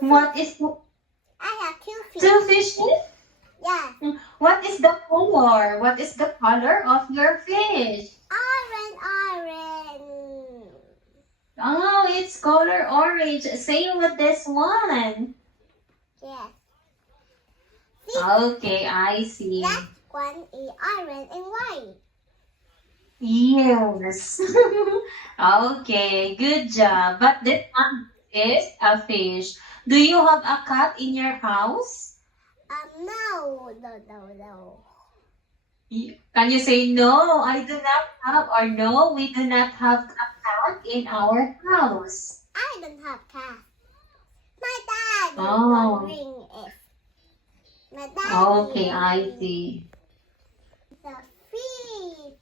What is the I have two fish. two fishes? Yes. What is the color? What is the color of your fish? Orange. Oh, it's color orange. Same with this one. Yes. Okay, I see. That one is orange and white. Yes. Okay, good job. But this one is a fish. Do you have a cat in your house? No. No. Can you say no, I do not have, or no, we do not have a cat in our house? I don't have cat. My dad is Oh. wondering if my dad Okay, is I wondering see. the fish.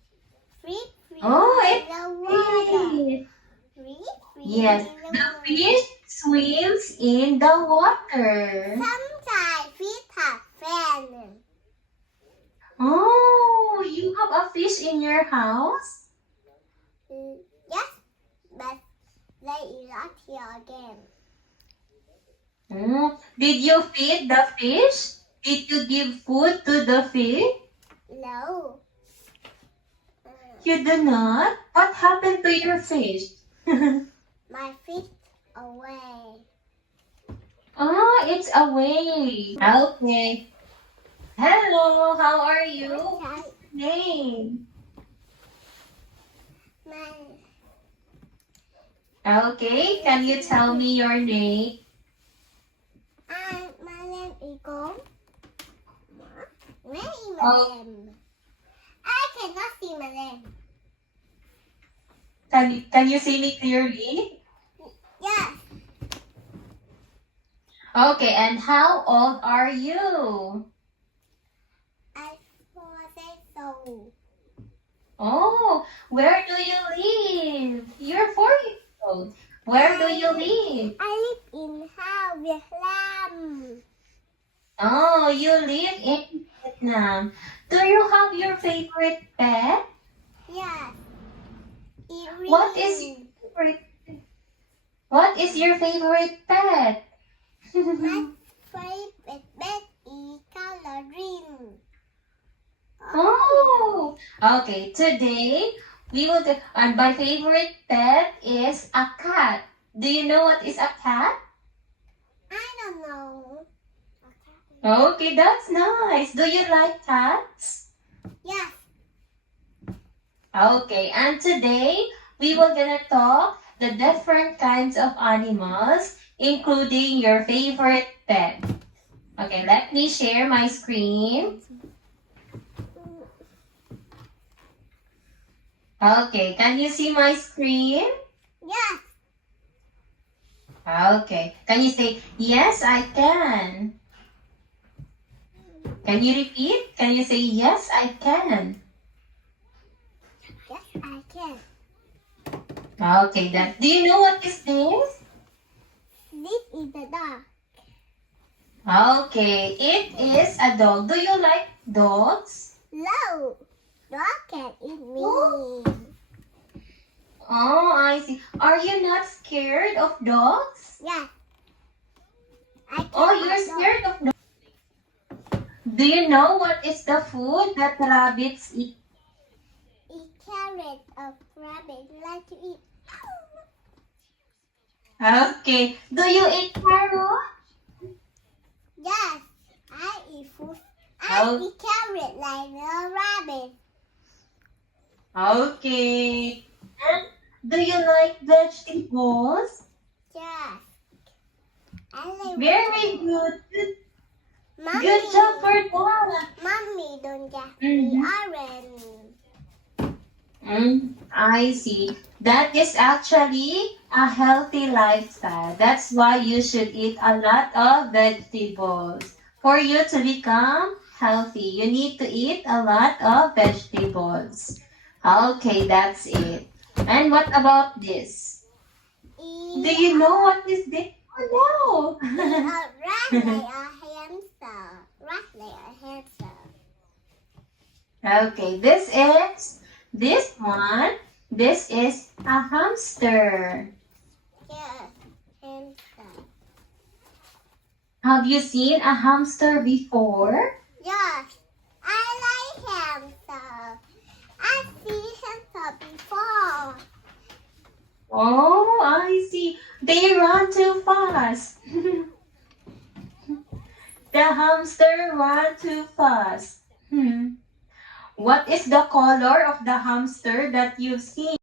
Fish Oh, in it's the water. fish. Fish Yes, in the the water. fish swims in the water. Sometimes fish have friends. Oh, you have a fish in your house? Yes, but they is not here again. Did you feed the fish? Did you give food to the fish? No. You do not? What happened to your fish? My fish away. Ah, it's away. Okay. Hello, how are you? What's your name? My Okay, can you tell me your name? my name is Gong. Where is my Oh. name? I cannot see my name. Can you see me clearly? Yes, Okay, and how old are you? I say so. Oh, where do you live? You're 4 years old. Where do you live? I live in Hao, Vietnam. Oh, you live in Vietnam. Do you have your favorite pet? Yes. It What is your favorite? What is your favorite pet? My favorite pet is coloring. Oh, okay. Today we will get. And my favorite pet is a cat. Do you know what is a cat? I don't know. Okay, that's nice. Do you like cats? Yes. Okay, and today we will gonna talk the different kinds of animals, including your favorite pet. Okay, let me share my screen. Okay, can you see my screen? Yes. Okay, can you say, yes, I can? Can you repeat? Can you say, yes, I can? Yes, I can. Okay, then. Do you know what is this? This is the dog. Okay, it is a dog. Do you like dogs? No. Dog can eat me. Oh, I see. Are you not scared of dogs? Yes. I can Oh, you're scared of dogs. Do you know what is the food that rabbits eat? Eat carrot of rabbit like to eat. Okay. Do you eat carrot? Yes. I eat food. Oh. Eat carrot like a rabbit. Okay. And do you like vegetables? Yes. I like Very good. Mommy, Good job for that. Mommy, don't get me orange. I see. That is actually a healthy lifestyle. That's why you should eat a lot of vegetables. For you to become healthy, you need to eat a lot of vegetables. Okay, that's it. And what about this? Do you know what is this? Oh no! Rat like a hamster. Rat like a hamster. Okay, this one. This is a hamster. Yes, hamster. Have you seen a hamster before? Yes, I like hamster. I've seen hamster before. Oh, I see. They run too fast. The hamster ran too fast. What is the color of the hamster that you've seen?